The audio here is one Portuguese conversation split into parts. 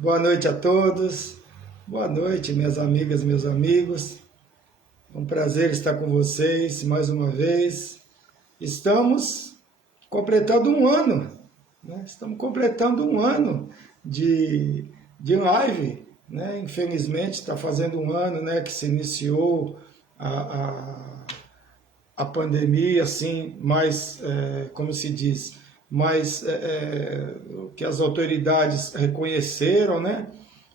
Boa noite a todos. Boa noite, minhas amigas, meus amigos. É um prazer estar com vocês mais uma vez. Estamos completando um ano, né? Estamos completando um ano de live, né? Infelizmente, está fazendo um ano, né, que se iniciou a pandemia, assim, mais, como se diz, mais que as autoridades reconheceram, né?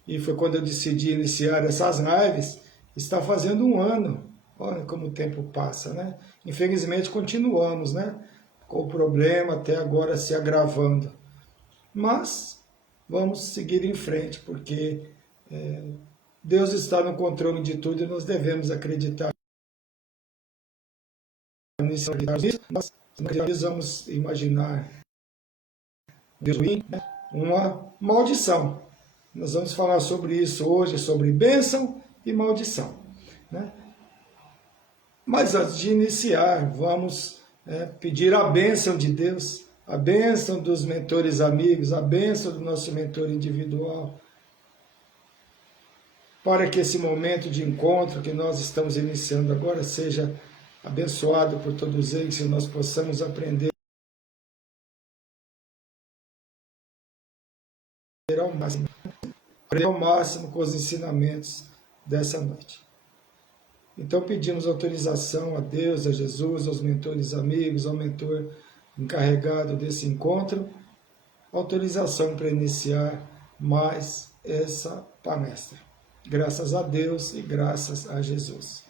E foi quando eu decidi iniciar essas lives. Está fazendo um ano. Olha como o tempo passa, né? Infelizmente continuamos, né? Com o problema até agora se agravando. Mas vamos seguir em frente, porque Deus está no controle de tudo e nós devemos acreditar nisso. Nós precisamos imaginar Deus ruim, né? Uma maldição. Nós vamos falar sobre isso hoje, sobre bênção e maldição, né? Mas antes de iniciar, vamos pedir a bênção de Deus, a bênção dos mentores amigos, a bênção do nosso mentor individual, para que esse momento de encontro que nós estamos iniciando agora seja abençoado por todos eles e nós possamos aprender ao máximo com os ensinamentos dessa noite. Então pedimos autorização a Deus, a Jesus, aos mentores amigos, ao mentor encarregado desse encontro, autorização para iniciar mais essa palestra. Graças a Deus e graças a Jesus.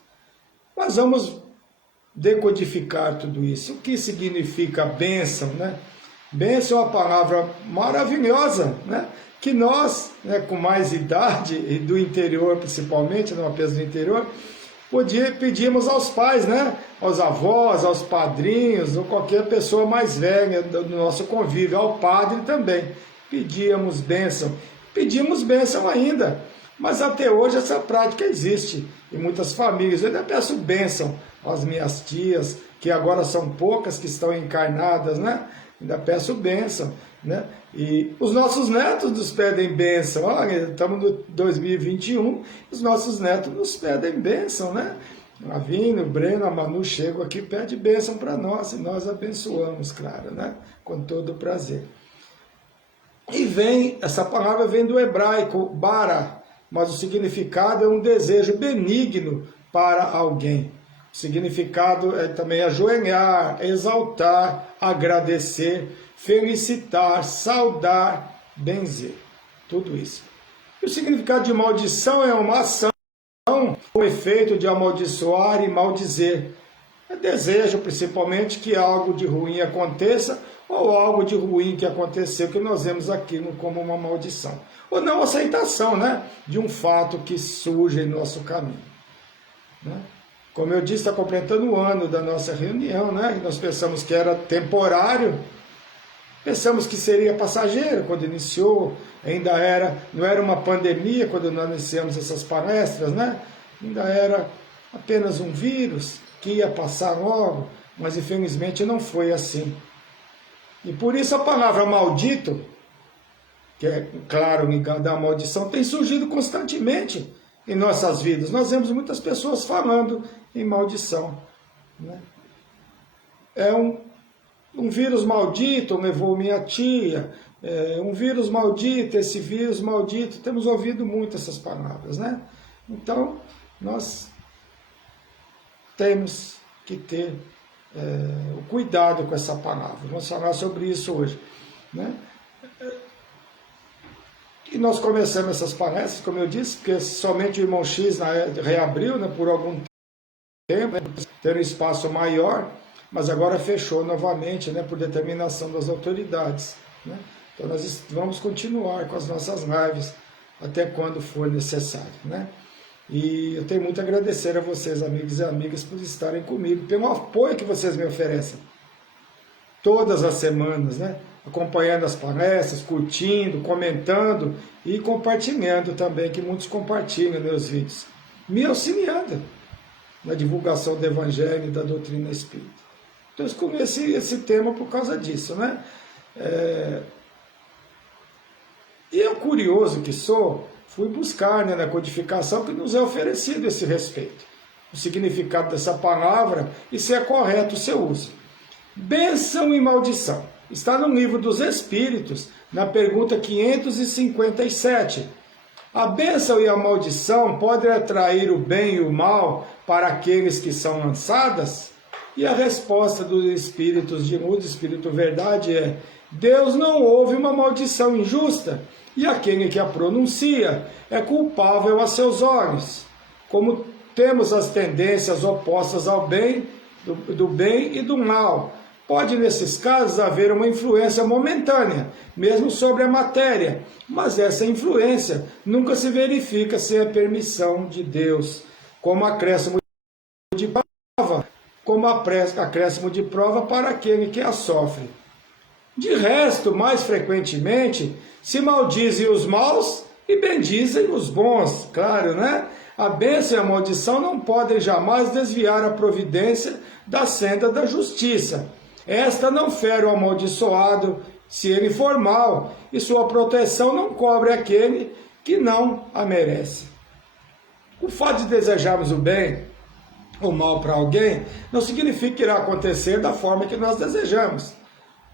Mas vamos decodificar tudo isso. O que significa bênção, né? Bênção é uma palavra maravilhosa, né? Que nós, né, com mais idade, e do interior principalmente, não apenas do interior, pedimos aos pais, né? Aos avós, aos padrinhos, ou qualquer pessoa mais velha do nosso convívio, ao padre também. Pedíamos bênção. Pedimos bênção ainda, mas até hoje essa prática existe em muitas famílias. Eu ainda peço bênção às minhas tias, que agora são poucas que estão encarnadas, né? Ainda peço bênção, né? E os nossos netos nos pedem bênção. Olha, estamos no 2021, os nossos netos nos pedem bênção, né? A Vini, o Breno, a Manu chegam aqui e pedem bênção para nós, e nós abençoamos, claro, né? Com todo prazer. E essa palavra vem do hebraico, bara, mas o significado é um desejo benigno para alguém. O significado é também ajoelhar, exaltar, agradecer, felicitar, saudar, benzer. Tudo isso. E o significado de maldição é uma ação, o efeito de amaldiçoar e maldizer. É desejo, principalmente, que algo de ruim aconteça, ou algo de ruim que aconteceu, que nós vemos aquilo como uma maldição. Ou não aceitação, né, de um fato que surge em nosso caminho, né? Como eu disse, está completando o ano da nossa reunião, né? Nós pensamos que era temporário, pensamos que seria passageiro quando iniciou, não era uma pandemia quando nós iniciamos essas palestras, né? Ainda era apenas um vírus que ia passar logo, mas infelizmente não foi assim. E por isso a palavra maldito, que é, claro, ligada à maldição, tem surgido constantemente em nossas vidas. Nós vemos muitas pessoas falando em maldição, né? É um vírus maldito levou minha tia, um vírus maldito, esse vírus maldito. Temos ouvido muito essas palavras, né? Então, nós temos que ter o cuidado com essa palavra. Vamos falar sobre isso hoje, né? E nós começamos essas palestras, como eu disse, porque somente o irmão X reabriu, né, por algum tempo, né, ter um espaço maior, mas agora fechou novamente, né, por determinação das autoridades, né? Então nós vamos continuar com as nossas lives até quando for necessário, né? E eu tenho muito a agradecer a vocês, amigos e amigas, por estarem comigo, pelo apoio que vocês me oferecem todas as semanas, né? Acompanhando as palestras, curtindo, comentando e compartilhando também, que muitos compartilham meus vídeos, me auxiliando na divulgação do Evangelho e da doutrina espírita. Então eu escolhi esse tema por causa disso, né? E eu, curioso que sou, fui buscar, né, na codificação que nos é oferecido esse respeito, o significado dessa palavra e se é correto o seu uso. Bênção e maldição. Está no livro dos Espíritos, na pergunta 557. A bênção e a maldição podem atrair o bem e o mal para aqueles que são lançadas? E a resposta dos Espíritos de luz, Espírito Verdade, é: Deus não ouve uma maldição injusta, e aquele que a pronuncia é culpável a seus olhos. Como temos as tendências opostas ao bem, do bem e do mal, pode nesses casos haver uma influência momentânea, mesmo sobre a matéria, mas essa influência nunca se verifica sem a permissão de Deus, como acréscimo de prova, para aquele que a sofre. De resto, mais frequentemente, se maldizem os maus e bendizem os bons, claro, né? A bênção e a maldição não podem jamais desviar a providência da senda da justiça. Esta não fere o amaldiçoado, se ele for mal, e sua proteção não cobre aquele que não a merece. O fato de desejarmos o bem ou mal para alguém não significa que irá acontecer da forma que nós desejamos.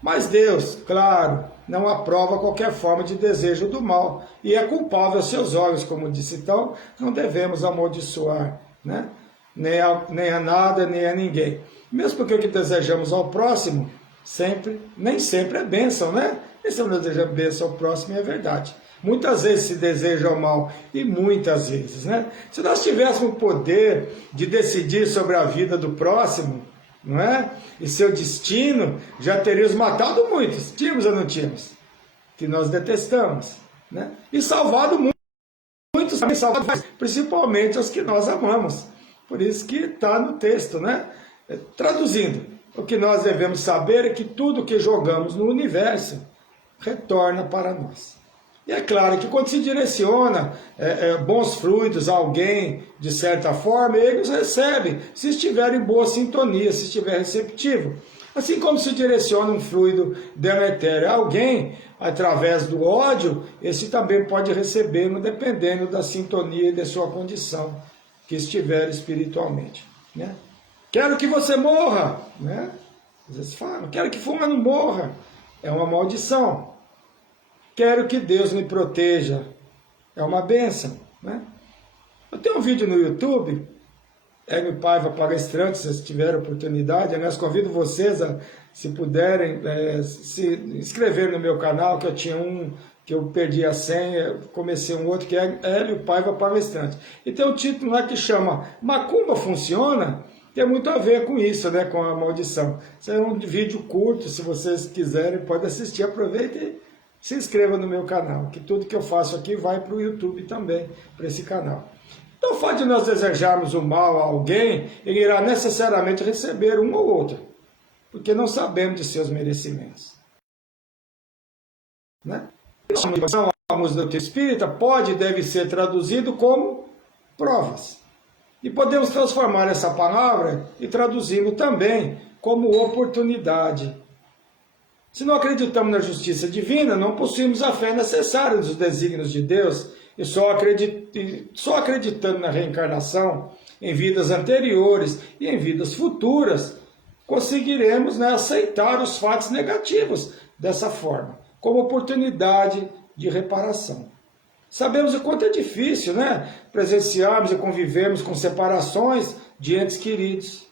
Mas Deus, claro, não aprova qualquer forma de desejo do mal e é culpável aos seus olhos, como disse. Então, não devemos amaldiçoar, né? Nem a nada, nem a ninguém. Mesmo porque o que desejamos ao próximo nem sempre é bênção, né? E se eu desejo bênção ao próximo, é verdade. Muitas vezes se deseja o mal, e muitas vezes, né? Se nós tivéssemos o poder de decidir sobre a vida do próximo, não é? E seu destino, já teríamos matado muitos, tínhamos ou não tínhamos? Que nós detestamos, né? E salvado muitos, também salvado, principalmente os que nós amamos. Por isso que está no texto, né? Traduzindo, o que nós devemos saber é que tudo que jogamos no universo retorna para nós. E é claro que quando se direciona bons frutos a alguém, de certa forma, eles recebem, se estiver em boa sintonia, se estiver receptivo. Assim como se direciona um fluido deletério a alguém, através do ódio, esse também pode receber, dependendo da sintonia e da sua condição que estiver espiritualmente, né? Quero que você morra, né? Às vezes falam, quero que fulano morra. É uma maldição. Quero que Deus me proteja. É uma bênção, né? Eu tenho um vídeo no YouTube, Hélio Paiva Palestrante, se vocês tiverem oportunidade. Aliás, convido vocês a, se puderem, se inscrever no meu canal, que eu tinha um, que eu perdi a senha, comecei um outro, que é Hélio Paiva Palestrante. E tem um título lá que chama Macumba Funciona? Tem muito a ver com isso, né, com a maldição. Isso é um vídeo curto, se vocês quiserem, pode assistir, aproveite e se inscreva no meu canal, que tudo que eu faço aqui vai para o YouTube também, para esse canal. Então, o fato de nós desejarmos o mal a alguém, ele irá necessariamente receber um ou outro, porque não sabemos de seus merecimentos, né? A música do espírita pode e deve ser traduzido como provas. E podemos transformar essa palavra e traduzi-lo também como oportunidade. Se não acreditamos na justiça divina, não possuímos a fé necessária nos desígnios de Deus, e só acreditando na reencarnação, em vidas anteriores e em vidas futuras, conseguiremos, né, aceitar os fatos negativos dessa forma, como oportunidade de reparação. Sabemos o quanto é difícil, né, presenciarmos e convivermos com separações de entes queridos.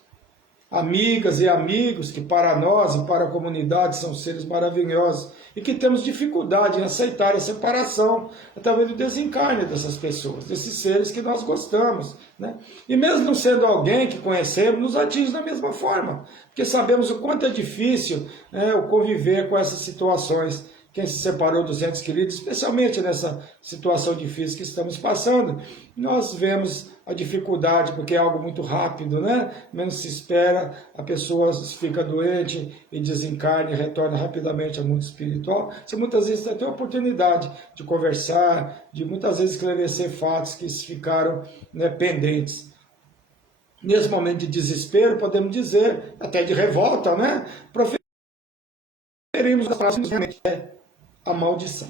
Amigas e amigos que para nós e para a comunidade são seres maravilhosos e que temos dificuldade em aceitar a separação através do desencarne dessas pessoas, desses seres que nós gostamos, né? E mesmo não sendo alguém que conhecemos, nos atinge da mesma forma, porque sabemos o quanto é difícil, né, o conviver com essas situações. Quem se separou dos entes queridos, especialmente nessa situação difícil que estamos passando, nós vemos a dificuldade, porque é algo muito rápido, né? Menos se espera, a pessoa fica doente e desencarna e retorna rapidamente ao mundo espiritual. Você muitas vezes tem a oportunidade de conversar, de muitas vezes esclarecer fatos que ficaram, né, pendentes. Nesse momento de desespero, podemos dizer, até de revolta, né? Proferimos a maldição.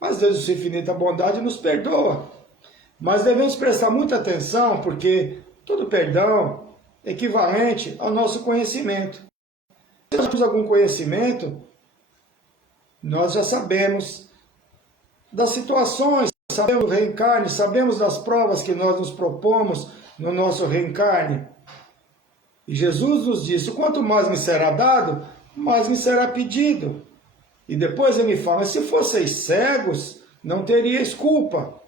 Mas Deus, em sua infinita bondade, nos perdoa. Mas devemos prestar muita atenção, porque todo perdão é equivalente ao nosso conhecimento. Se nós temos algum conhecimento, nós já sabemos das situações, sabemos do reencarne, sabemos das provas que nós nos propomos no nosso reencarne. E Jesus nos disse: quanto mais me será dado, mais me será pedido. E depois ele fala: se fosseis cegos, não teríeis culpa.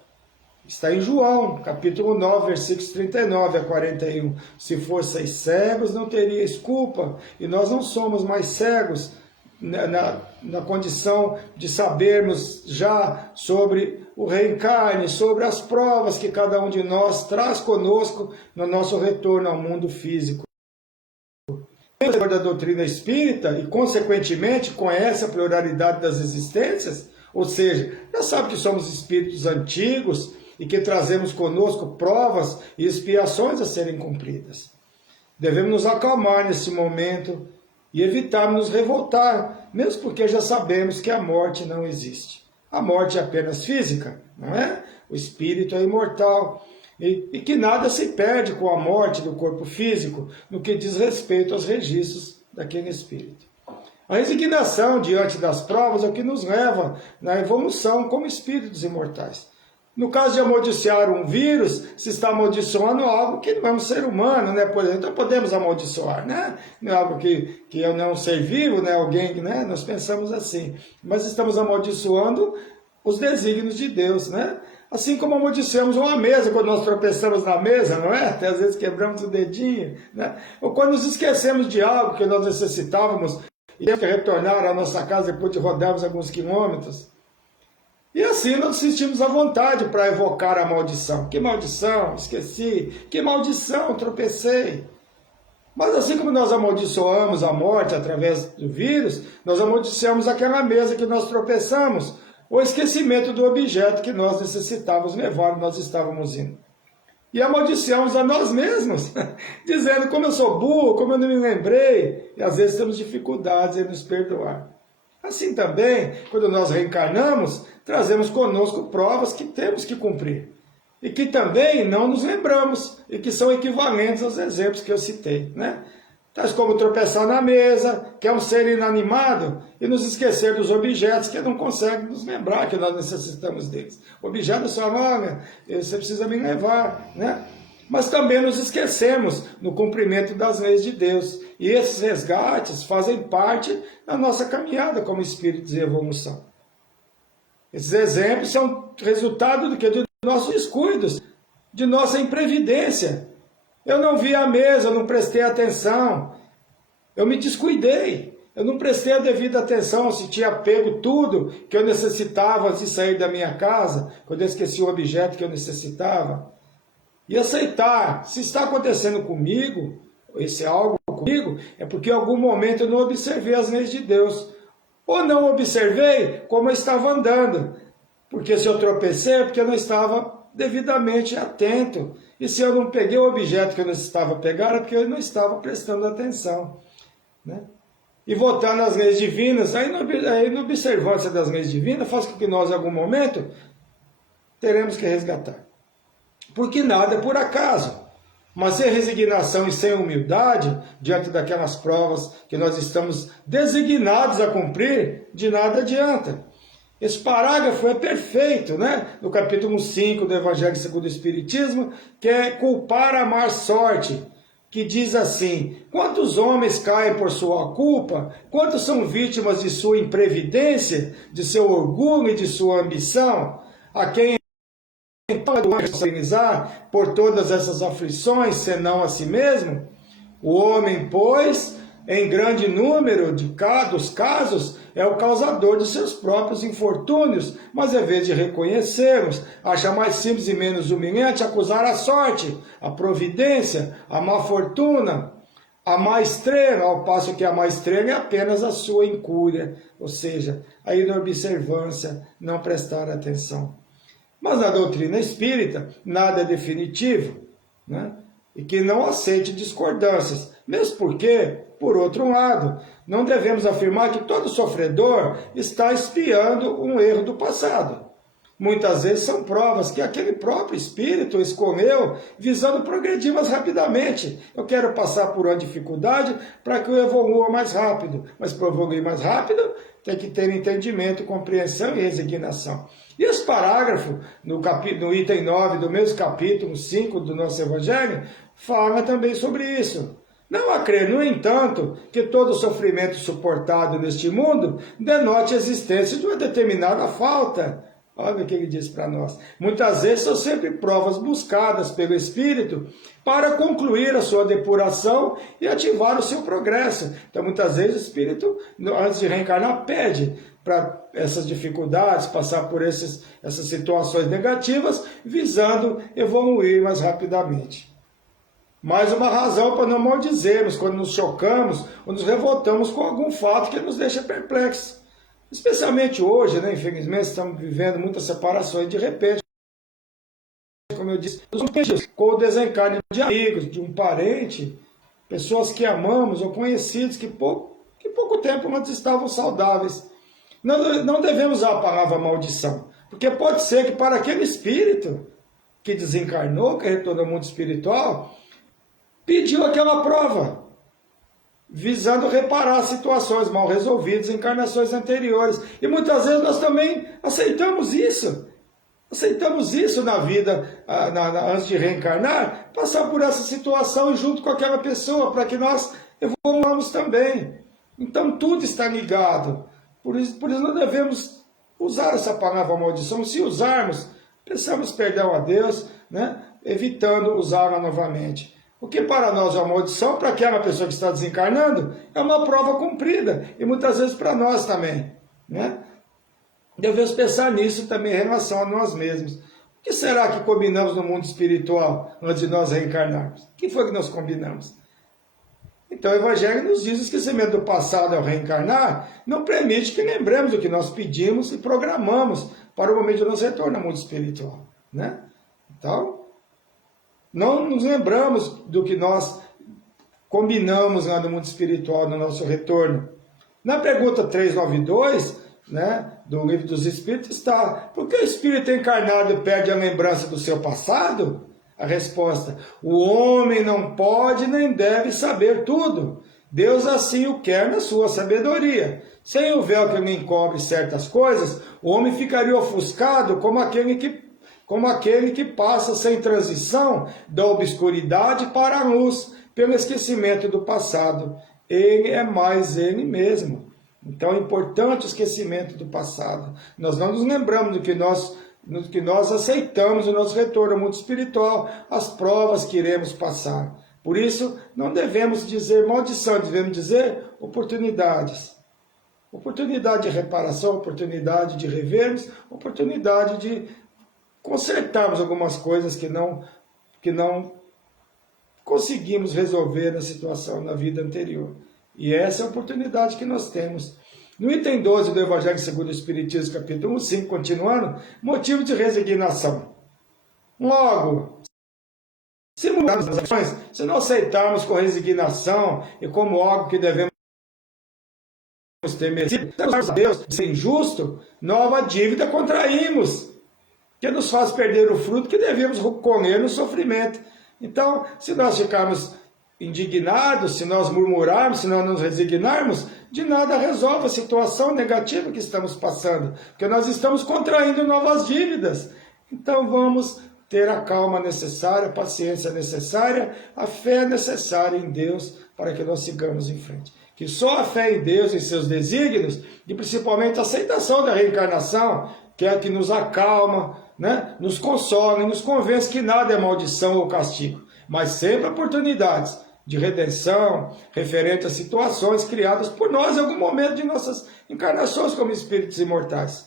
Está em João, capítulo 9, versículos 39 a 41. Se fosseis cegos, não teríeis culpa. E nós não somos mais cegos na condição de sabermos já sobre o reencarne, sobre as provas que cada um de nós traz conosco no nosso retorno ao mundo físico. Da doutrina espírita e, consequentemente, conhece a pluralidade das existências, ou seja, já sabe que somos espíritos antigos e que trazemos conosco provas e expiações a serem cumpridas. Devemos nos acalmar nesse momento e evitar nos revoltar, mesmo porque já sabemos que a morte não existe. A morte é apenas física, não é? O espírito é imortal. E que nada se perde com a morte do corpo físico no que diz respeito aos registros daquele espírito. A resignação diante das provas é o que nos leva na evolução como espíritos imortais. No caso de amaldiçoar um vírus, se está amaldiçoando algo que não é um ser humano, né? Por exemplo, então podemos amaldiçoar, né? Não é algo que não é um ser vivo, né? Alguém, né? Nós pensamos assim. Mas estamos amaldiçoando os desígnios de Deus, né? Assim como amaldiçoamos uma mesa, quando nós tropeçamos na mesa, não é? Até às vezes quebramos o dedinho, né? Ou quando nos esquecemos de algo que nós necessitávamos e temos que retornar à nossa casa depois de rodarmos alguns quilômetros. E assim nós sentimos a vontade para evocar a maldição. Que maldição, esqueci. Que maldição, tropecei. Mas assim como nós amaldiçoamos a morte através do vírus, nós amaldiçoamos aquela mesa que nós tropeçamos, o esquecimento do objeto que nós necessitávamos levar, nós estávamos indo. E amaldiçoamos a nós mesmos, dizendo como eu sou burro, como eu não me lembrei, e às vezes temos dificuldades em nos perdoar. Assim também, quando nós reencarnamos, trazemos conosco provas que temos que cumprir, e que também não nos lembramos, e que são equivalentes aos exemplos que eu citei, né? Tais como tropeçar na mesa, que é um ser inanimado, e nos esquecer dos objetos que não conseguem nos lembrar que nós necessitamos deles. O objeto só olha, você precisa me levar, né? Mas também nos esquecemos no cumprimento das leis de Deus. E esses resgates fazem parte da nossa caminhada como espíritos em evolução. Esses exemplos são resultado do que? De nossos descuidos, de nossa imprevidência. Eu não vi a mesa, eu não prestei atenção, eu me descuidei, eu não prestei a devida atenção se tinha pego tudo que eu necessitava antes de sair da minha casa, quando eu esqueci o objeto que eu necessitava. E aceitar, se está acontecendo comigo, esse algo comigo, é porque em algum momento eu não observei as leis de Deus. Ou não observei como eu estava andando, porque se eu tropecei é porque eu não estava devidamente atento. E se eu não peguei o objeto que eu necessitava pegar, é porque eu não estava prestando atenção, né? E voltando às leis divinas, aí na observância das leis divinas, faz com que nós, em algum momento, teremos que resgatar. Porque nada é por acaso. Mas sem resignação e sem humildade, diante daquelas provas que nós estamos designados a cumprir, de nada adianta. Esse parágrafo é perfeito, né? No capítulo 5 do Evangelho segundo o Espiritismo, que é culpar a má sorte, que diz assim: quantos homens caem por sua culpa, quantos são vítimas de sua imprevidência, de seu orgulho e de sua ambição, a quem então responsabilizar por todas essas aflições, senão a si mesmo? O homem, pois, em grande número dos casos, é o causador de seus próprios infortúnios, mas em vez de reconhecermos, acha mais simples e menos humilhante acusar a sorte, a providência, a má fortuna, a má estrela, ao passo que a má estrela é apenas a sua incúria, ou seja, a inobservância, não prestar atenção. Mas na doutrina espírita, nada é definitivo, né? E que não aceite discordâncias, mesmo porque, por outro lado, não devemos afirmar que todo sofredor está expiando um erro do passado. Muitas vezes são provas que aquele próprio espírito escolheu visando progredir mais rapidamente. Eu quero passar por uma dificuldade para que eu evolua mais rápido. Mas para evoluir mais rápido, tem que ter entendimento, compreensão e resignação. E esse parágrafo, no item 9 do mesmo capítulo 5 do nosso Evangelho, fala também sobre isso. Não há crer, no entanto, que todo sofrimento suportado neste mundo denote a existência de uma determinada falta. Olha o que ele diz para nós. Muitas vezes são sempre provas buscadas pelo Espírito para concluir a sua depuração e ativar o seu progresso. Então, muitas vezes o Espírito, antes de reencarnar, pede para essas dificuldades, passar por essas situações negativas, visando evoluir mais rapidamente. Mais uma razão para não maldizermos quando nos chocamos ou nos revoltamos com algum fato que nos deixa perplexos. Especialmente hoje, né, infelizmente, estamos vivendo muitas separações de repente, como eu disse, com o desencarne de amigos, de um parente, pessoas que amamos ou conhecidos que pouco tempo antes estavam saudáveis. Não devemos usar a palavra maldição, porque pode ser que para aquele espírito que desencarnou, que retornou ao mundo espiritual, pediu aquela prova, visando reparar situações mal resolvidas em encarnações anteriores. E muitas vezes nós também aceitamos isso. Aceitamos isso na vida, antes de reencarnar, passar por essa situação junto com aquela pessoa, para que nós evoluamos também. Então tudo está ligado. Por isso não devemos usar essa palavra maldição. Se usarmos, peçamos perdão a Deus, né, evitando usá-la novamente. O que para nós é uma maldição, para aquela pessoa que está desencarnando, é uma prova cumprida. E muitas vezes para nós também. Né? Devemos pensar nisso também em relação a nós mesmos. O que será que combinamos no mundo espiritual antes de nós reencarnarmos? O que foi que nós combinamos? Então o Evangelho nos diz que o esquecimento do passado ao reencarnar não permite que lembremos do que nós pedimos e programamos para o momento de nosso retorno ao mundo espiritual. Né? Então, não nos lembramos do que nós combinamos lá no mundo espiritual, no nosso retorno. Na pergunta 392, né, do Livro dos Espíritos está: por que o espírito encarnado perde a lembrança do seu passado? A resposta: o homem não pode nem deve saber tudo. Deus assim o quer na sua sabedoria. Sem o véu que lhe encobre certas coisas, o homem ficaria ofuscado como aquele que passa sem transição da obscuridade para a luz, pelo esquecimento do passado. Ele é mais ele mesmo. Então é importante o esquecimento do passado. Nós não nos lembramos do que nós aceitamos no nosso retorno ao mundo espiritual, as provas que iremos passar. Por isso, não devemos dizer maldição, devemos dizer oportunidades. Oportunidade de reparação, oportunidade de revermos, oportunidade de consertarmos algumas coisas que não conseguimos resolver na situação na vida anterior. E essa é a oportunidade que nós temos. No item 12 do Evangelho segundo o Espiritismo, capítulo 5, continuando, motivo de resignação. Logo, se mudarmos as ações, se não aceitarmos com resignação e como algo que devemos ter merecido, a Deus ser injusto, nova dívida contraímos, que nos faz perder o fruto que devemos colher no sofrimento. Então, se nós ficarmos indignados, se nós murmurarmos, se nós nos resignarmos, de nada resolve a situação negativa que estamos passando, porque nós estamos contraindo novas dívidas. Então vamos ter a calma necessária, a paciência necessária, a fé necessária em Deus para que nós sigamos em frente. Que só a fé em Deus e seus desígnios, e principalmente a aceitação da reencarnação, que é a que nos acalma, né, nos consola e nos convence que nada é maldição ou castigo, mas sempre oportunidades de redenção, referente a situações criadas por nós em algum momento de nossas encarnações como espíritos imortais.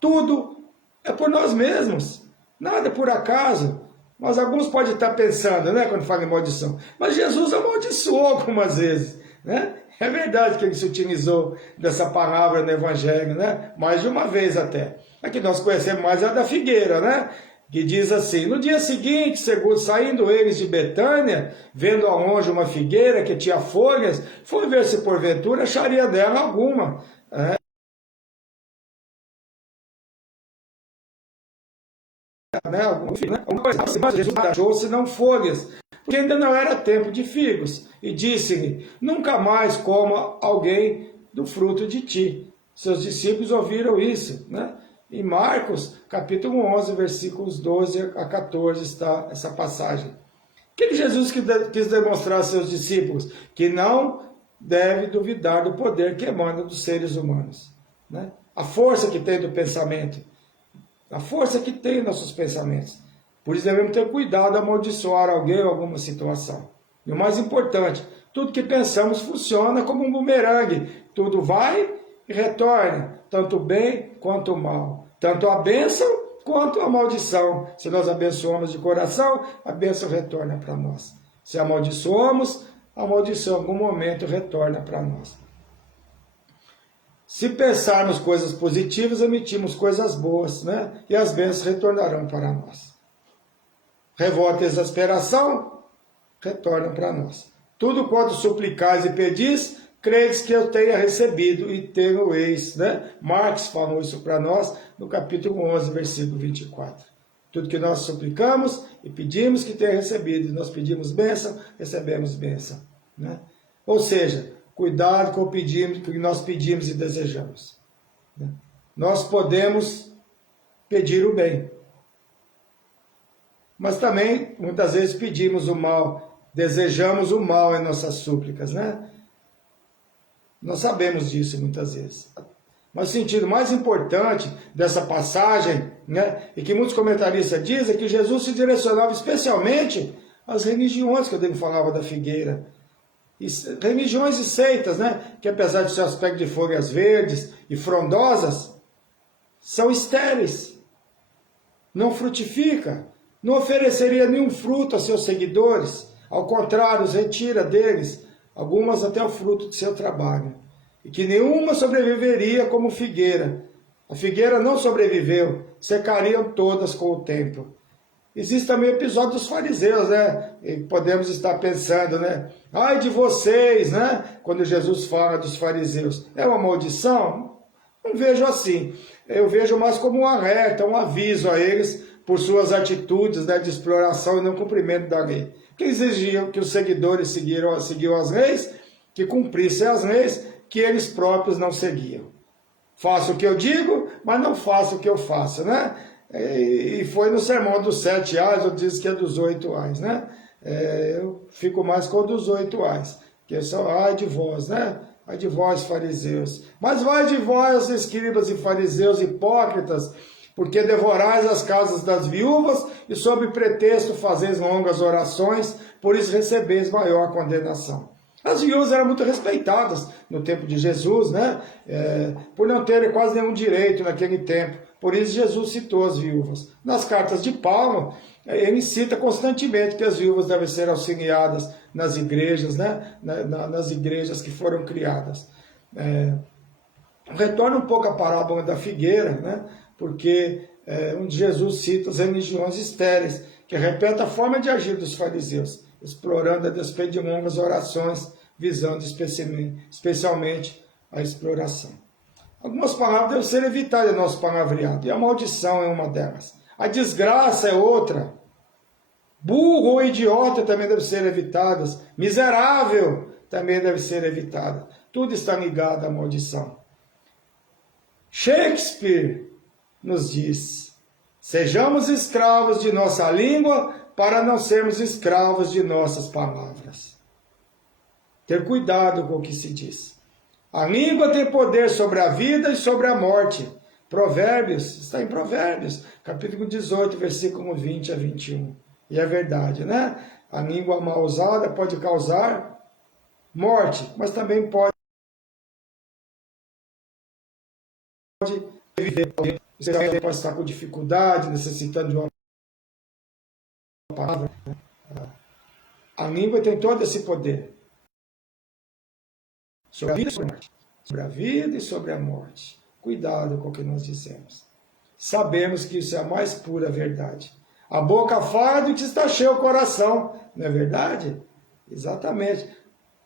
Tudo é por nós mesmos, nada é por acaso. Mas alguns podem estar pensando, né, quando falam em maldição, mas Jesus amaldiçoou algumas vezes, né? É verdade que ele se utilizou dessa palavra no Evangelho, né? Mais de uma vez até. A que nós conhecemos mais é a da figueira, né? que diz assim: no dia seguinte, segundo saindo eles de Betânia, vendo ao longe uma figueira que tinha folhas, foi ver se porventura acharia dela alguma. Alguma coisa, mas Jesus achou senão folhas, porque ainda não era tempo de figos. E disse-lhe: nunca mais coma alguém do fruto de ti. Seus discípulos ouviram isso, né? Em Marcos, capítulo 11, versículos 12 a 14, está essa passagem. O que Jesus quis demonstrar aos seus discípulos? Que não deve duvidar do poder que emana dos seres humanos, né? A força que tem do pensamento, a força que tem nossos pensamentos. Por isso devemos ter cuidado a amaldiçoar alguém ou alguma situação. E o mais importante, tudo que pensamos funciona como um bumerangue. Tudo vai e retorna, tanto o bem quanto o mal. Tanto a bênção quanto a maldição. Se nós abençoamos de coração, a bênção retorna para nós. Se amaldiçoamos, a maldição em algum momento retorna para nós. Se pensarmos coisas positivas, emitimos coisas boas, né? E as bênçãos retornarão para nós. Revolta e exasperação retornam para nós. Tudo quanto suplicais e pedis, credes que eu tenha recebido e tenho-eis, né? Marcos falou isso para nós no capítulo 11, versículo 24. Tudo que nós suplicamos e pedimos que tenha recebido, e nós pedimos bênção, recebemos bênção, né? Ou seja, cuidado com o que nós pedimos e desejamos. Nós podemos pedir o bem, mas também, muitas vezes, pedimos o mal, desejamos o mal em nossas súplicas, né? Nós sabemos disso muitas vezes. Mas o sentido mais importante dessa passagem, né, e que muitos comentaristas dizem, é que Jesus se direcionava especialmente às religiões, que eu falava da figueira. Religiões e seitas, né, que apesar de seu aspecto de folhas verdes e frondosas, são estéreis, não frutifica, não ofereceria nenhum fruto a seus seguidores, ao contrário, os retira deles, algumas até o fruto de seu trabalho, e que nenhuma sobreviveria como figueira. A figueira não sobreviveu, secariam todas com o tempo. Existe também o episódio dos fariseus, né? E podemos estar pensando, né? Ai de vocês, né? Quando Jesus fala dos fariseus. É uma maldição? Não vejo assim. Eu vejo mais como um alerta, um aviso a eles por suas atitudes, né, de exploração e não cumprimento da lei. Que exigiam que os seguidores seguiam as leis, que cumprissem as leis que eles próprios não seguiam. Faço o que eu digo, mas não faço o que eu faço, né? E foi no sermão dos 7 ais, eu disse que é dos 8 ais, né? Eu fico mais com o dos 8 ais, que são ai de vós, né? Ai de vós, fariseus. Mas vai de vós, escribas e fariseus hipócritas, porque devorais as casas das viúvas e sob pretexto fazeis longas orações, por isso recebeis maior condenação. As viúvas eram muito respeitadas no tempo de Jesus, né? Por não terem quase nenhum direito naquele tempo. Por isso Jesus citou as viúvas. Nas cartas de Paulo, ele cita constantemente que as viúvas devem ser auxiliadas nas igrejas, né? Nas igrejas que foram criadas. Retorna um pouco a parábola da figueira, né? Porque onde Jesus cita as religiões estéreis, que repete a forma de agir dos fariseus, explorando a despeito de longas orações, visando especialmente a exploração. Algumas palavras devem ser evitadas no nosso palavreado, e a maldição é uma delas. A desgraça é outra. Burro ou idiota também devem ser evitadas. Miserável também deve ser evitada. Tudo está ligado à maldição. Shakespeare nos diz: sejamos escravos de nossa língua para não sermos escravos de nossas palavras. Ter cuidado com o que se diz. A língua tem poder sobre a vida e sobre a morte. Provérbios, está em Provérbios, capítulo 18, versículo 20 a 21. E é verdade, né? A língua mal usada pode causar morte, mas também pode viver. Você pode estar com dificuldade, necessitando de uma palavra. A língua tem todo esse poder. Sobre a vida e sobre a morte. Sobre a vida e sobre a morte. Cuidado com o que nós dizemos. sabemos que isso é a mais pura verdade. A boca fala do que está cheio o coração, não é verdade? Exatamente.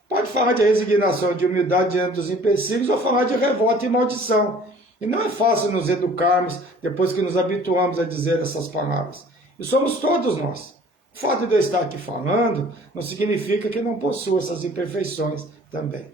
Pode falar de resignação, de humildade diante dos empecilhos, ou falar de revolta e maldição. E não é fácil nos educarmos depois que nos habituamos a dizer essas palavras. E somos todos nós. O fato de eu estar aqui falando não significa que não possua essas imperfeições também.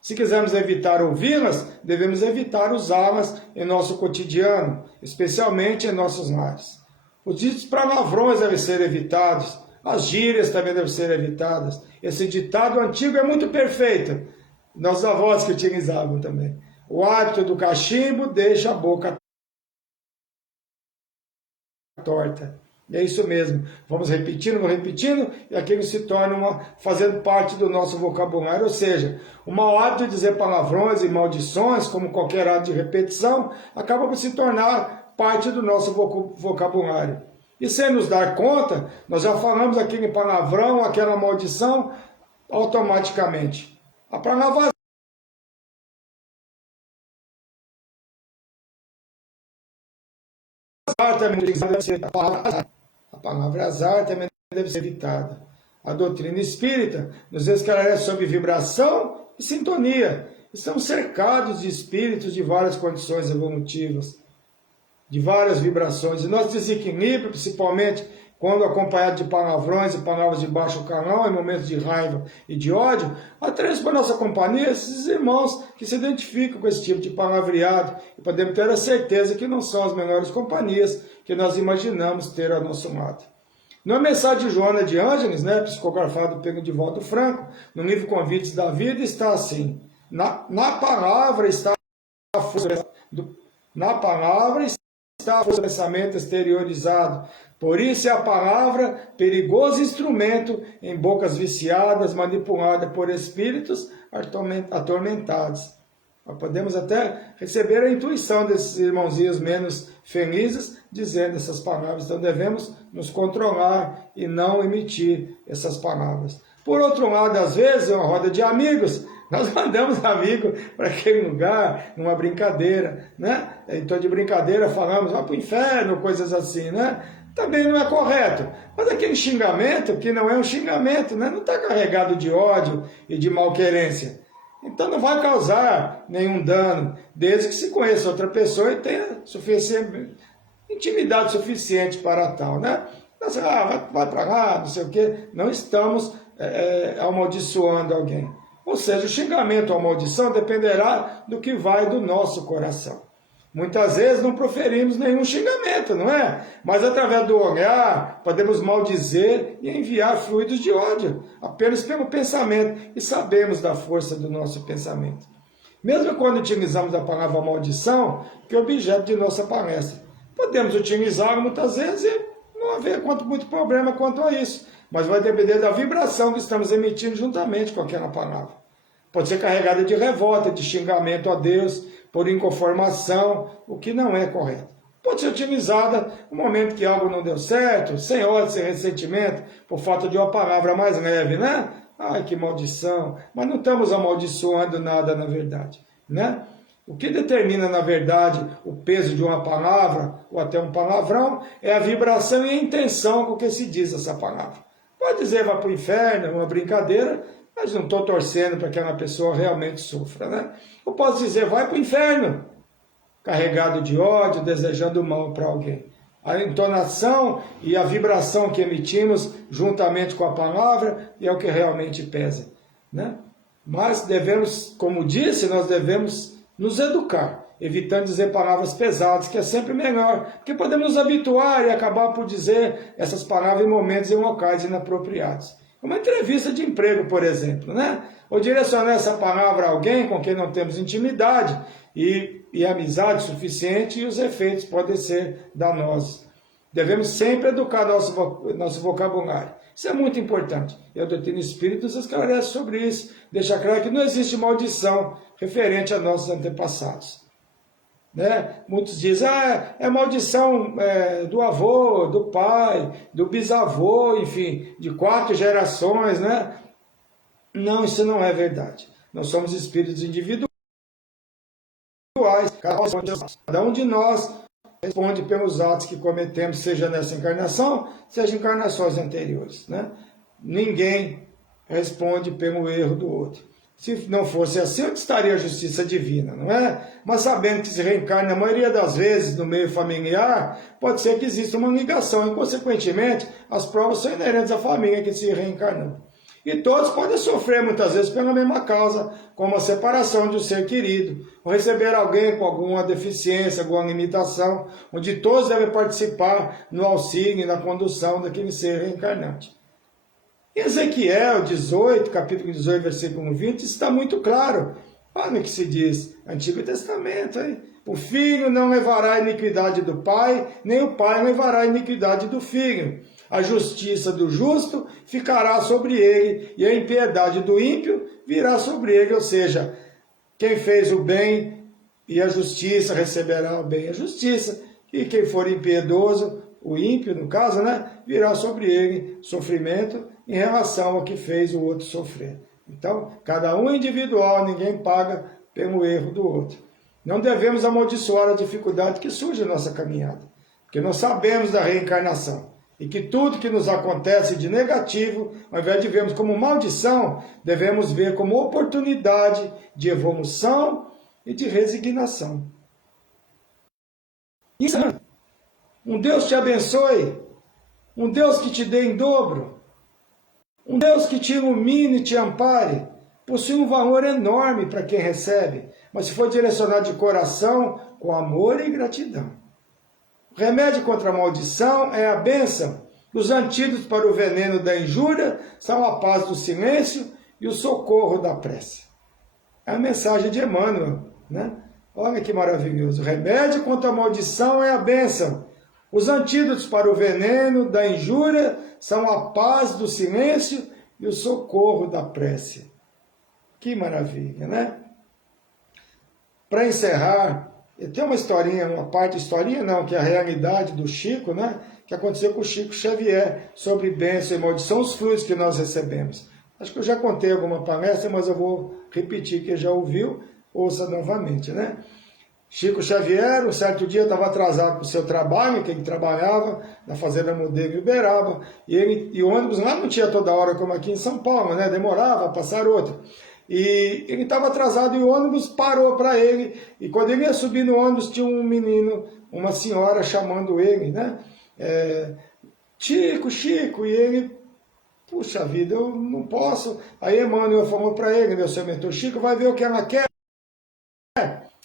Se quisermos evitar ouvi-las, devemos evitar usá-las em nosso cotidiano, especialmente em nossos lares. Os ditos palavrões devem ser evitados, as gírias também devem ser evitadas. Esse ditado antigo é muito perfeito. Nossos avós que utilizavam também. O hábito do cachimbo deixa a boca torta. E é isso mesmo. Vamos repetindo, e aquilo se torna fazendo parte do nosso vocabulário. Ou seja, o mau hábito de dizer palavrões e maldições, como qualquer ato de repetição, acaba por se tornar parte do nosso vocabulário. E sem nos dar conta, nós já falamos aquele palavrão, aquela maldição, automaticamente. A palavra azar também deve ser a palavra azar também deve ser evitada. A doutrina espírita nos esclarece sobre vibração e sintonia. Estamos cercados de espíritos de várias condições evolutivas, de várias vibrações. E nosso desequilíbrio, principalmente quando acompanhado de palavrões e palavras de baixo calão, em momentos de raiva e de ódio, atraímos para nossa companhia esses irmãos que se identificam com esse tipo de palavreado e podemos ter a certeza que não são as melhores companhias que nós imaginamos ter ao nosso lado. Na mensagem de Joana de Ângeles, psicografado pelo Divaldo Franco, no livro Convites da Vida, está assim: na palavra está a força do pensamento exteriorizado. Por isso é a palavra perigoso instrumento em bocas viciadas, manipulada por espíritos atormentados. Nós podemos até receber a intuição desses irmãozinhos menos felizes dizendo essas palavras. Então devemos nos controlar e não emitir essas palavras. Por outro lado, às vezes, em uma roda de amigos, nós mandamos amigo para aquele lugar, numa brincadeira, né? Então, de brincadeira, falamos, vai para o inferno, coisas assim, né? Também não é correto. Mas aquele xingamento, que não é um xingamento, né? Não está carregado de ódio e de malquerência. Então, não vai causar nenhum dano, desde que se conheça outra pessoa e tenha intimidade suficiente para tal, né? Mas, vai para lá, não sei o quê. Não estamos amaldiçoando alguém. Ou seja, o xingamento ou a maldição dependerá do que vai do nosso coração. Muitas vezes não proferimos nenhum xingamento, não é? Mas através do olhar, podemos maldizer e enviar fluidos de ódio, apenas pelo pensamento, e sabemos da força do nosso pensamento. Mesmo quando utilizamos a palavra maldição, que é objeto de nossa palestra, podemos utilizá-la muitas vezes e não haver muito problema quanto a isso, mas vai depender da vibração que estamos emitindo juntamente com aquela palavra. Pode ser carregada de revolta, de xingamento a Deus, por inconformação, o que não é correto. Pode ser utilizada no momento que algo não deu certo, sem ódio, sem ressentimento, por falta de uma palavra mais leve, né? Ai, que maldição! Mas não estamos amaldiçoando nada na verdade, né? O que determina, na verdade, o peso de uma palavra, ou até um palavrão, é a vibração e a intenção com que se diz essa palavra. Pode dizer, vai para o inferno, é uma brincadeira, mas não estou torcendo para que aquela pessoa realmente sofra, né? Eu posso dizer, vai para o inferno, carregado de ódio, desejando mal para alguém. A entonação e a vibração que emitimos juntamente com a palavra é o que realmente pesa, né? Mas devemos, como disse, nós devemos nos educar, evitando dizer palavras pesadas, que é sempre melhor, porque podemos nos habituar e acabar por dizer essas palavras em momentos e em locais inapropriados. Uma entrevista de emprego, por exemplo, né? Ou direcionar essa palavra a alguém com quem não temos intimidade e amizade suficiente, e os efeitos podem ser danosos. Devemos sempre educar nosso vocabulário. Isso é muito importante. E a doutrina espírita nos esclarece sobre isso. Deixa claro que não existe maldição referente a nossos antepassados. Né? Muitos dizem, é maldição do avô, do pai, do bisavô, enfim, de 4 gerações, né? Não, isso não é verdade. Nós somos espíritos individuais, cada um de nós responde pelos atos que cometemos, seja nessa encarnação, seja em encarnações anteriores, né? Ninguém responde pelo erro do outro. Se não fosse assim, onde estaria a justiça divina, não é? Mas sabendo que se reencarna, na maioria das vezes, no meio familiar, pode ser que exista uma ligação, e, consequentemente, as provas são inerentes à família que se reencarnou. E todos podem sofrer, muitas vezes, pela mesma causa, como a separação de um ser querido, ou receber alguém com alguma deficiência, alguma limitação, onde todos devem participar no auxílio e na condução daquele ser reencarnante. Em Ezequiel 18, capítulo 18, versículo 20, está muito claro. Olha o que se diz, Antigo Testamento, hein? O filho não levará a iniquidade do pai, nem o pai levará a iniquidade do filho. A justiça do justo ficará sobre ele, e a impiedade do ímpio virá sobre ele. Ou seja, quem fez o bem e a justiça receberá o bem e a justiça, e quem for impiedoso, o ímpio, no caso, né, virá sobre ele sofrimento em relação ao que fez o outro sofrer. Então, cada um é individual, ninguém paga pelo erro do outro. Não devemos amaldiçoar a dificuldade que surge na nossa caminhada, porque nós sabemos da reencarnação, e que tudo que nos acontece de negativo, ao invés de vermos como maldição, devemos ver como oportunidade de evolução e de resignação. Isso, um Deus te abençoe, um Deus que te dê em dobro, um Deus que te ilumine e te ampare, possui um valor enorme para quem recebe, mas se for direcionado de coração, com amor e gratidão. O remédio contra a maldição é a bênção. Os antídotos para o veneno da injúria são a paz do silêncio e o socorro da prece. É a mensagem de Emmanuel, né? Olha que maravilhoso. O remédio contra a maldição é a bênção. Os antídotos para o veneno da injúria são a paz do silêncio e o socorro da prece. Que maravilha, né? Para encerrar, tem uma historinha, uma parte historinha não, que é a realidade do Chico, né? Que aconteceu com o Chico Xavier, sobre bênção e maldição, os frutos que nós recebemos. Acho que eu já contei alguma palestra, mas eu vou repetir, quem já ouviu, ouça novamente, né? Chico Xavier, um certo dia, estava atrasado para o seu trabalho, que ele trabalhava na Fazenda Modelo em Uberaba, e o ônibus lá não tinha toda hora como aqui em São Paulo, né? Demorava a passar outro. E ele estava atrasado e o ônibus parou para ele, e quando ele ia subir no ônibus tinha um menino, uma senhora chamando ele, né? Chico, Chico, e ele, puxa vida, eu não posso. Aí Emmanuel falou para ele, meu seu mentor, Chico, vai ver o que ela quer.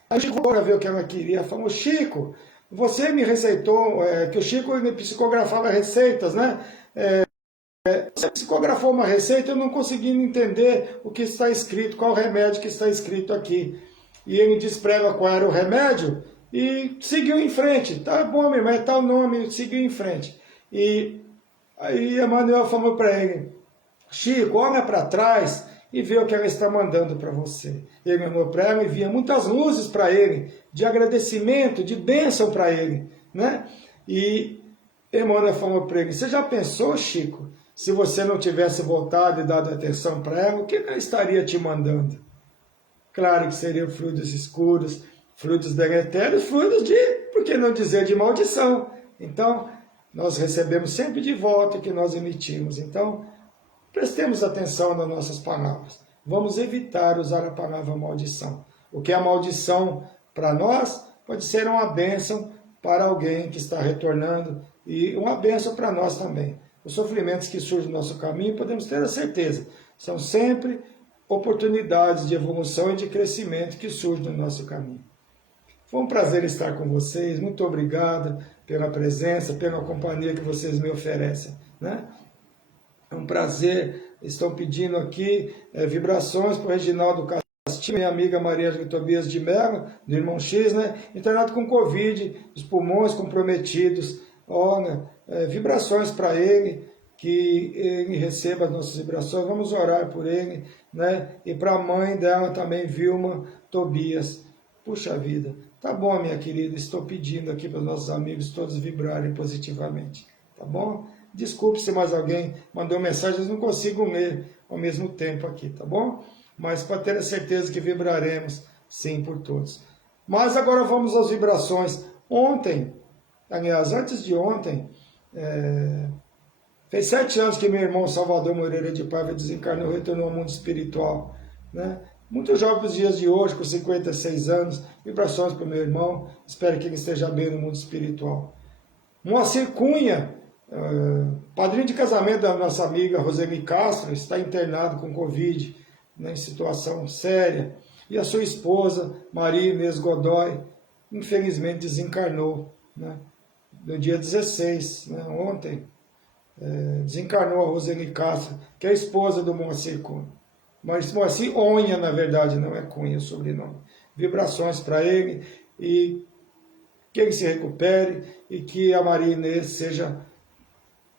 Aí o Chico foi ver o que ela queria, falou, Chico, você me receitou, que o Chico me psicografava receitas, né? Você psicografou uma receita, eu não consegui entender o que está escrito, qual o remédio que está escrito aqui. E ele disse para ela qual era o remédio e seguiu em frente. Tá bom, meu, mas é tal nome, seguiu em frente. E aí Emmanuel falou para ele, Chico, olha para trás e vê o que ela está mandando para você. Ele olhou para ela e via muitas luzes para ele, de agradecimento, de bênção para ele, né? E Emmanuel falou para ele, você já pensou, Chico, se você não tivesse voltado e dado atenção para ela, o que ela estaria te mandando? Claro que seriam frutos escuros, frutos deletérios, frutos de, por que não dizer, de maldição. Então, nós recebemos sempre de volta o que nós emitimos. Então, prestemos atenção nas nossas palavras. Vamos evitar usar a palavra maldição. O que é maldição para nós pode ser uma bênção para alguém que está retornando e uma bênção para nós também. Os sofrimentos que surgem no nosso caminho, podemos ter a certeza, são sempre oportunidades de evolução e de crescimento que surgem no nosso caminho. Foi um prazer estar com vocês, muito obrigado pela presença, pela companhia que vocês me oferecem, né? É um prazer, estão pedindo aqui vibrações para o Reginaldo Castilho, minha amiga Maria de Tobias de Mello, do Irmão X, né? Internado com Covid, os pulmões comprometidos, vibrações para ele, que ele receba as nossas vibrações, vamos orar por ele, né? E para a mãe dela também, Vilma Tobias. Puxa vida, tá bom, minha querida, estou pedindo aqui para os nossos amigos todos vibrarem positivamente, tá bom? Desculpe se mais alguém mandou mensagens, não consigo ler ao mesmo tempo aqui, tá bom? Mas para ter a certeza que vibraremos, sim, por todos. Mas agora vamos às vibrações. Ontem Aliás, antes de ontem, fez 7 anos que meu irmão Salvador Moreira de Paiva desencarnou e retornou ao mundo espiritual, né? Muito jovem nos dias de hoje, com 56 anos, vibrações para o meu irmão, espero que ele esteja bem no mundo espiritual. Moacir Cunha, padrinho de casamento da nossa amiga Roseli Castro, está internado com Covid, né, em situação séria. E a sua esposa, Maria Inês Godoy, infelizmente desencarnou, né, no dia 16, né, ontem, desencarnou a Roseli Castro, que é a esposa do Moacir Cunha. Mas Moacir Onha, na verdade, não é Cunha o sobrenome. Vibrações para ele e que ele se recupere e que a Maria Inês seja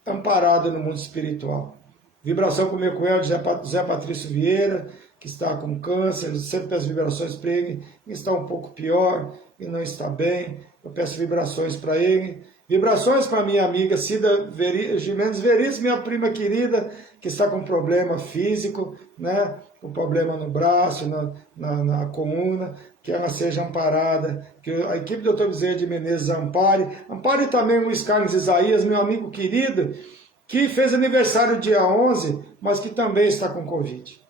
amparada no mundo espiritual. Vibração para o meu cunhado Zé Patrício Vieira, que está com câncer, eu sempre peço vibrações para ele, ele está um pouco pior, ele não está bem, eu peço vibrações para ele. Vibrações para minha amiga Cida Gimenez Veríssimo, minha prima querida, que está com problema físico, né? Um problema no braço, na coluna, que ela seja amparada, que a equipe do Dr. Bezerra de Menezes ampare também o Luiz Carlos Isaías, meu amigo querido, que fez aniversário dia 11, mas que também está com Covid.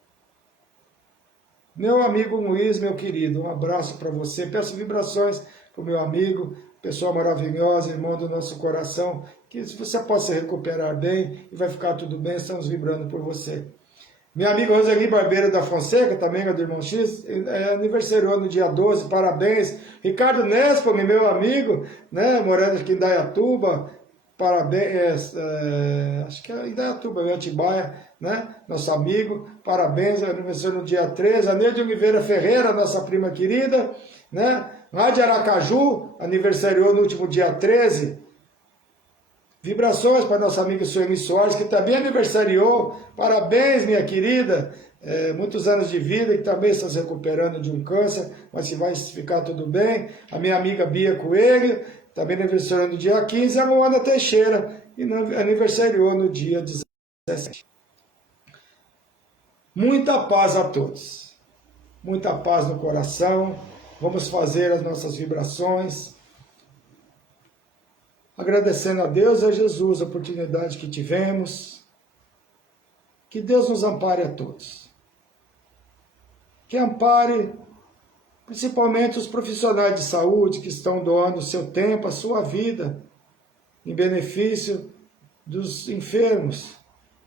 Meu amigo Luiz, meu querido, um abraço para você, peço vibrações para o meu amigo, pessoa maravilhosa, irmão do nosso coração, que você possa se recuperar bem e vai ficar tudo bem, estamos vibrando por você. Minha amiga Roseli Barbeiro da Fonseca, também é do Irmão X, aniversariou no dia 12, parabéns. Ricardo Nespo, meu amigo, né, morando aqui em Indaiatuba, parabéns, acho que é Indaiatuba, em Atibaia, né, nosso amigo, parabéns, aniversário no dia 13. A Neide Oliveira Ferreira, nossa prima querida, né, lá de Aracaju, aniversariou no último dia 13. Vibrações para nossa amiga Sueli Soares, que também aniversariou. Parabéns, minha querida. Muitos anos de vida, que também está se recuperando de um câncer, mas se vai ficar tudo bem. A minha amiga Bia Coelho, também aniversariou no dia 15. A Luana Teixeira, e aniversariou no dia 17. Muita paz a todos. Muita paz no coração. Vamos fazer as nossas vibrações. Agradecendo a Deus e a Jesus a oportunidade que tivemos. Que Deus nos ampare a todos. Que ampare principalmente os profissionais de saúde que estão doando o seu tempo, a sua vida, em benefício dos enfermos.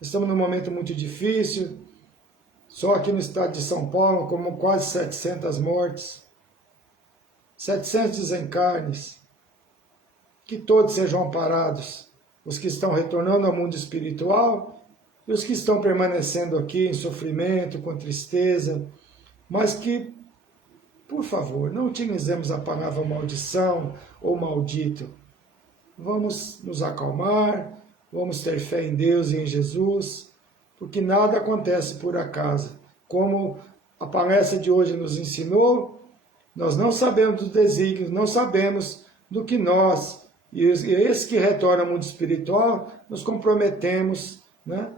Estamos num momento muito difícil. Só aqui no estado de São Paulo, como quase 700 mortes, 700 desencarnes. Que todos sejam amparados, os que estão retornando ao mundo espiritual e os que estão permanecendo aqui em sofrimento, com tristeza, mas que, por favor, não utilizemos a palavra maldição ou maldito. Vamos nos acalmar, vamos ter fé em Deus e em Jesus, porque nada acontece por acaso. Como a palestra de hoje nos ensinou, nós não sabemos dos desígnios, não sabemos do que nós, e esse que retorna ao mundo espiritual, nos comprometemos, né?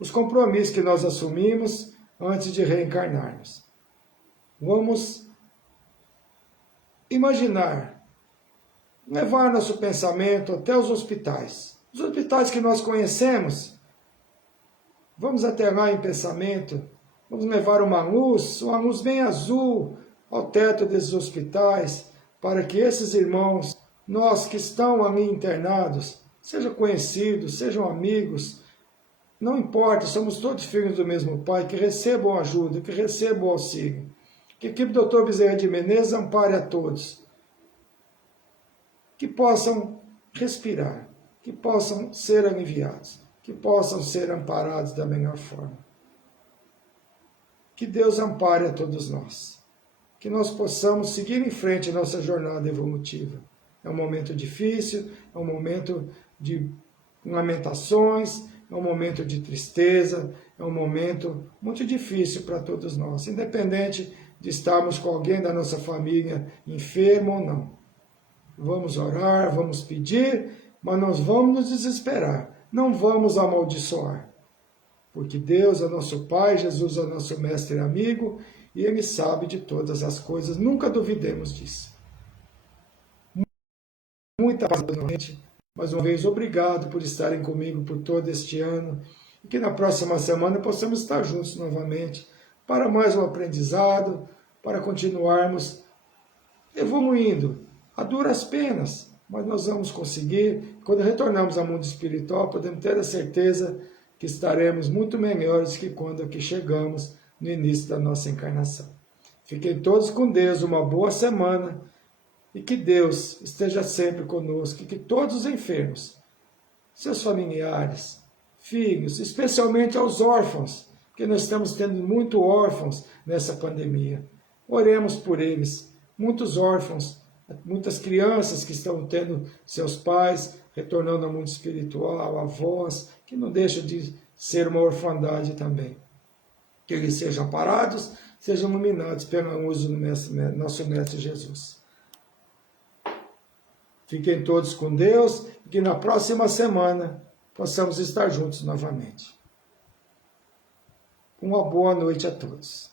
Os compromissos que nós assumimos antes de reencarnarmos. Vamos imaginar, levar nosso pensamento até os hospitais. Os hospitais que nós conhecemos, vamos até lá em pensamento, vamos levar uma luz bem azul, ao teto desses hospitais, para que esses irmãos, nós que estão ali internados, sejam conhecidos, sejam amigos, não importa, somos todos filhos do mesmo Pai, que recebam ajuda, que recebam auxílio. Que a equipe do Dr. Bezerra de Menezes ampare a todos, que possam respirar, que possam ser aliviados, que possam ser amparados da melhor forma. Que Deus ampare a todos nós. Que nós possamos seguir em frente a nossa jornada evolutiva. É um momento difícil, é um momento de lamentações, é um momento de tristeza, é um momento muito difícil para todos nós, independente de estarmos com alguém da nossa família enfermo ou não. Vamos orar, vamos pedir, mas nós vamos nos desesperar, não vamos amaldiçoar. Porque Deus é nosso Pai, Jesus é nosso mestre e amigo, e Ele sabe de todas as coisas, nunca duvidemos disso. Muita paz novamente. Mais uma vez, obrigado por estarem comigo por todo este ano, e que na próxima semana possamos estar juntos novamente, para mais um aprendizado, para continuarmos evoluindo, a duras penas, mas nós vamos conseguir. Quando retornarmos ao mundo espiritual, podemos ter a certeza que estaremos muito melhores que quando aqui chegamos no início da nossa encarnação. Fiquem todos com Deus, uma boa semana, e que Deus esteja sempre conosco, e que todos os enfermos, seus familiares, filhos, especialmente aos órfãos, porque nós estamos tendo muito órfãos nessa pandemia. Oremos por eles, muitos órfãos, muitas crianças que estão tendo seus pais, retornando ao mundo espiritual, avós, que não deixa de ser uma orfandade também. Que eles sejam parados, sejam iluminados pelo uso do nosso Mestre Jesus. Fiquem todos com Deus e que na próxima semana possamos estar juntos novamente. Uma boa noite a todos.